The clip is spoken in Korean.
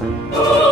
오,